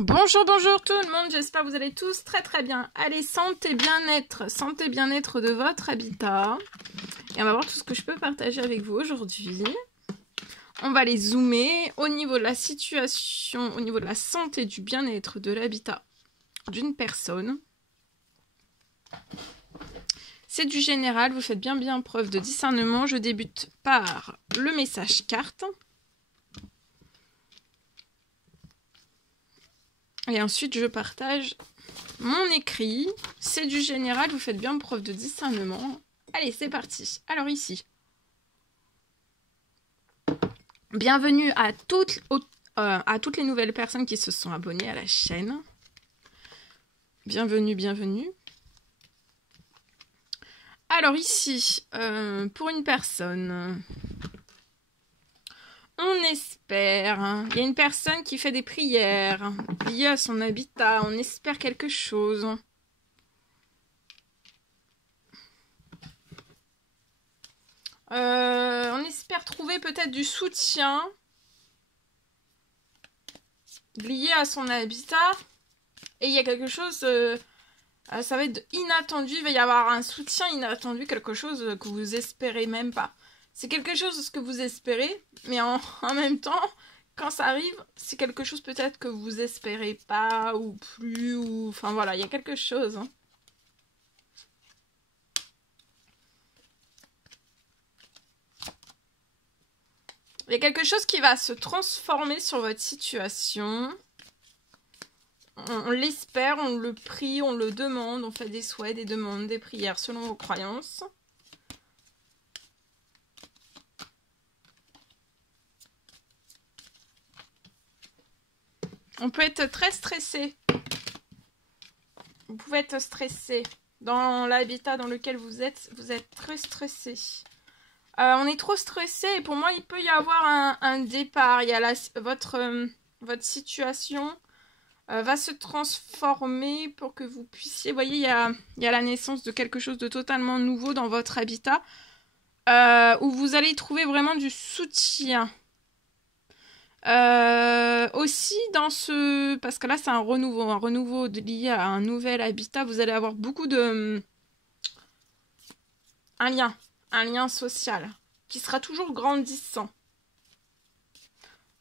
Bonjour, bonjour tout le monde, j'espère que vous allez tous très bien. Allez, santé, bien-être de votre habitat. Et on va voir tout ce que je peux partager avec vous aujourd'hui. On va les zoomer au niveau de la situation, au niveau de la santé, du bien-être de l'habitat d'une personne. C'est du général, vous faites bien preuve de discernement. Je débute par le message carte. Et ensuite, je partage mon écrit. C'est du général, vous faites bien preuve de discernement. Allez, c'est parti. Alors ici, bienvenue à toutes les nouvelles personnes qui se sont abonnées à la chaîne. Bienvenue. Alors ici, pour une personne... On espère. Il y a une personne qui fait des prières liées à son habitat. On espère quelque chose. On espère trouver peut-être du soutien lié à son habitat. Et il y a quelque chose... ça va être inattendu. Il va y avoir un soutien inattendu. Quelque chose que vous espérez même pas. C'est quelque chose que vous espérez, mais en même temps, quand ça arrive, c'est quelque chose peut-être que vous espérez pas, ou plus, ou... Enfin voilà, il y a quelque chose. Il y a quelque chose qui va se transformer sur votre situation. On l'espère, on le prie, on le demande, on fait des souhaits, des demandes, des prières selon vos croyances. On peut être très stressé. Vous pouvez être stressé. Dans l'habitat dans lequel vous êtes très stressé. On est trop stressé et pour moi, il peut y avoir un départ. Il y a votre situation va se transformer pour que vous puissiez... Vous voyez, il y a la naissance de quelque chose de totalement nouveau dans votre habitat où vous allez trouver vraiment du soutien. Aussi dans ce... Parce que là c'est un renouveau lié à un nouvel habitat. Vous allez avoir beaucoup de... Un lien social qui sera toujours grandissant.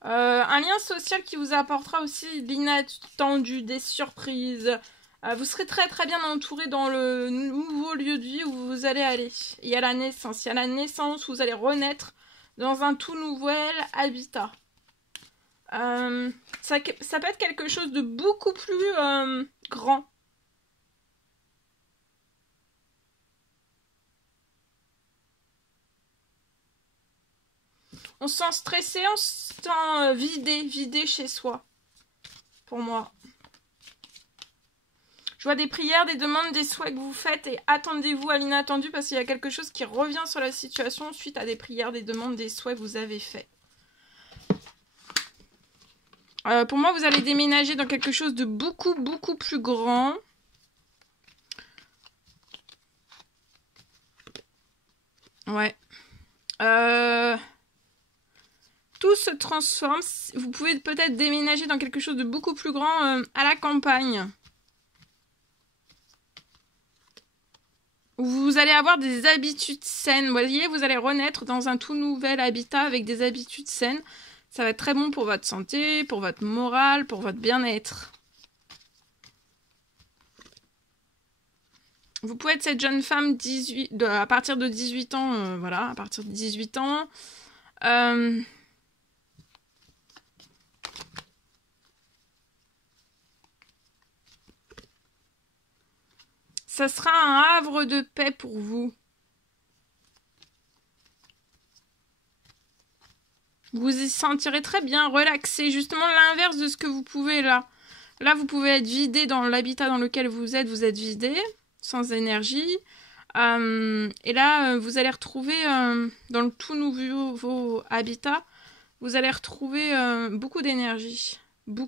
Un lien social qui vous apportera aussi l'inattendu, des surprises. Vous serez très bien entouré dans le nouveau lieu de vie où vous allez aller. Il y a la naissance. Il y a la naissance où vous allez renaître dans un tout nouvel habitat. Ça peut être quelque chose de beaucoup plus grand. On se sent stressé, on se sent vidé chez soi. Pour moi. Je vois des prières, des demandes, des souhaits que vous faites et attendez-vous à l'inattendu parce qu'il y a quelque chose qui revient sur la situation suite à des prières, des demandes, des souhaits que vous avez faits. Pour moi, vous allez déménager dans quelque chose de beaucoup plus grand. Ouais. Tout se transforme. Vous pouvez peut-être déménager dans quelque chose de beaucoup plus grand à la campagne. Vous allez avoir des habitudes saines. Vous voyez, vous allez renaître dans un tout nouvel habitat avec des habitudes saines. Ça va être très bon pour votre santé, pour votre morale, pour votre bien-être. Vous pouvez être cette jeune femme à partir de 18 ans. Voilà, à partir de 18 ans. Ça sera un havre de paix pour vous. Vous y sentirez très bien, relaxé. Justement l'inverse de ce que vous pouvez là. Là, vous pouvez être vidé dans l'habitat dans lequel vous êtes vidé, sans énergie. Et là, vous allez retrouver, dans le tout nouveau habitat, vous allez retrouver beaucoup d'énergie. Vous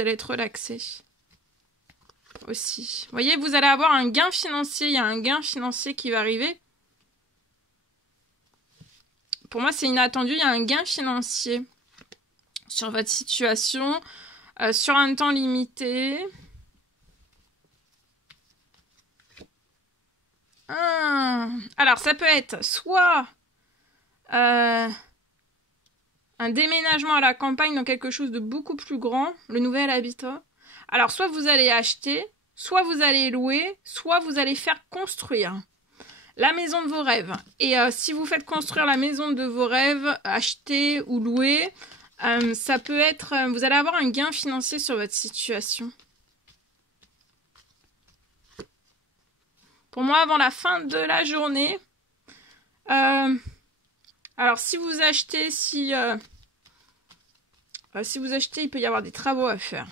allez être relaxé. Aussi. Vous voyez, vous allez avoir un gain financier. Il y a un gain financier qui va arriver. Pour moi, c'est inattendu. Il y a un gain financier sur votre situation. sur un temps limité. Alors, ça peut être soit un déménagement à la campagne dans quelque chose de beaucoup plus grand, le nouvel habitat. Alors, soit vous allez acheter, soit vous allez louer, soit vous allez faire construire la maison de vos rêves. Et si vous faites construire la maison de vos rêves, acheter ou louer, ça peut être... vous allez avoir un gain financier sur votre situation. Pour moi, avant la fin de la journée. Alors, si vous achetez, si vous achetez, il peut y avoir des travaux à faire.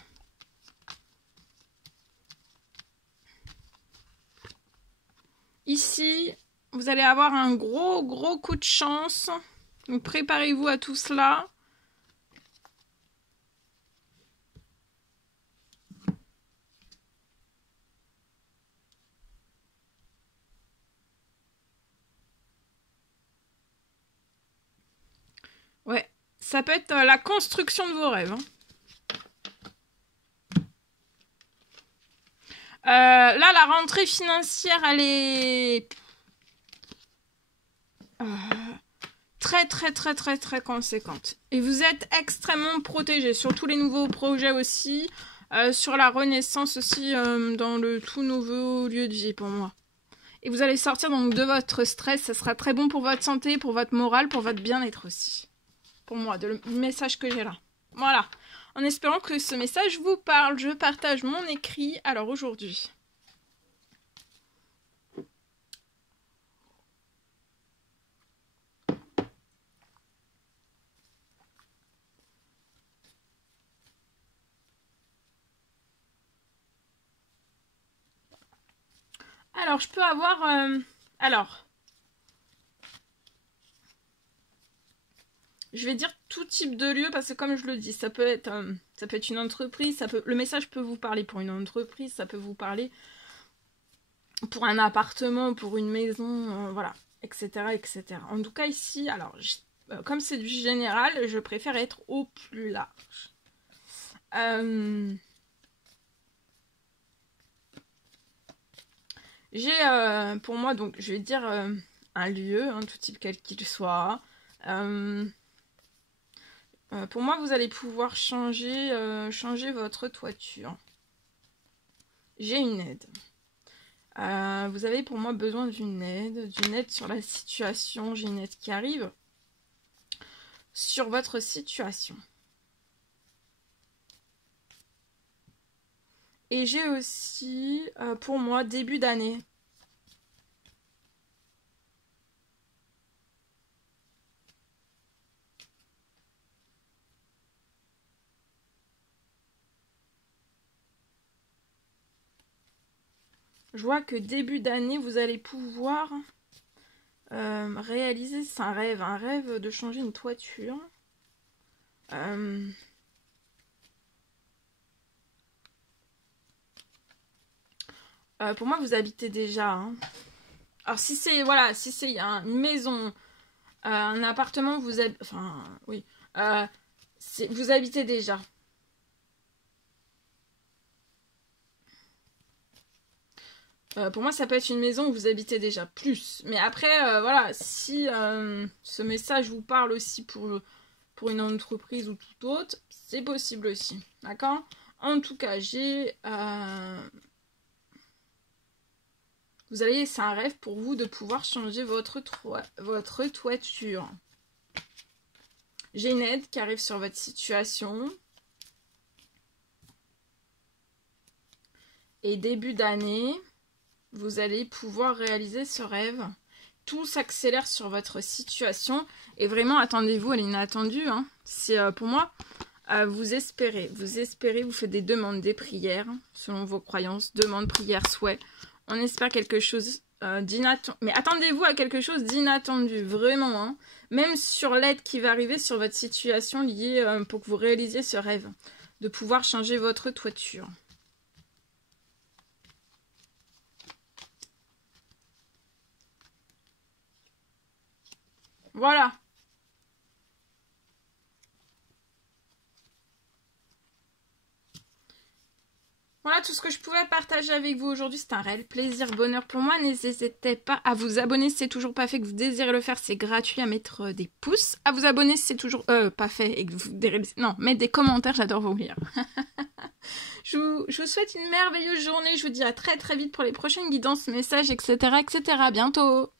Ici, vous allez avoir un gros coup de chance. Donc, préparez-vous à tout cela. Ouais, ça peut être la construction de vos rêves. Là, la rentrée financière, elle est très conséquente. Et vous êtes extrêmement protégés sur tous les nouveaux projets aussi, sur la renaissance aussi dans le tout nouveau lieu de vie pour moi. Et vous allez sortir donc de votre stress, ça sera très bon pour votre santé, pour votre morale, pour votre bien-être aussi. Pour moi, le message que j'ai là. Voilà. En espérant que ce message vous parle, je partage mon écrit alors aujourd'hui. Alors, je peux avoir... je vais dire tout type de lieu parce que comme je le dis, ça peut être une entreprise, le message peut vous parler pour une entreprise, ça peut vous parler pour un appartement, pour une maison, voilà, etc. En tout cas ici, alors, comme c'est du général, je préfère être au plus large. J'ai pour moi, donc, je vais dire un lieu, tout type quel qu'il soit. Pour moi, vous allez pouvoir changer votre toiture. J'ai une aide. Vous avez pour moi besoin d'une aide sur la situation. J'ai une aide qui arrive sur votre situation. Et j'ai aussi pour moi début d'année. Je vois que début d'année, vous allez pouvoir réaliser, c'est un rêve de changer une toiture. Pour moi, vous habitez déjà. Hein. Alors si c'est une maison, un appartement, vous habitez déjà. Pour moi, ça peut être une maison où vous habitez déjà plus. Mais après, voilà, si ce message vous parle aussi pour une entreprise ou tout autre, c'est possible aussi. D'accord? En tout cas, c'est un rêve pour vous de pouvoir changer votre toiture. J'ai une aide qui arrive sur votre situation. Et début d'année, vous allez pouvoir réaliser ce rêve. Tout s'accélère sur votre situation. Et vraiment, attendez-vous à l'inattendu. Hein. C'est pour moi, vous espérez, vous faites des demandes, des prières, selon vos croyances, demandes, prières, souhaits. On espère quelque chose d'inattendu. Mais attendez-vous à quelque chose d'inattendu, vraiment. Hein. Même sur l'aide qui va arriver sur votre situation liée pour que vous réalisiez ce rêve. De pouvoir changer votre toiture. Voilà. Voilà tout ce que je pouvais partager avec vous aujourd'hui. C'est un réel plaisir, bonheur pour moi. N'hésitez pas à vous abonner si c'est toujours pas fait, que vous désirez le faire. C'est gratuit, à mettre des pouces. À vous abonner si c'est toujours pas fait et que vous... Non, mettre des commentaires, j'adore vous lire. Je vous souhaite une merveilleuse journée. Je vous dis à très très vite pour les prochaines guidances, messages, etc. etc. À bientôt.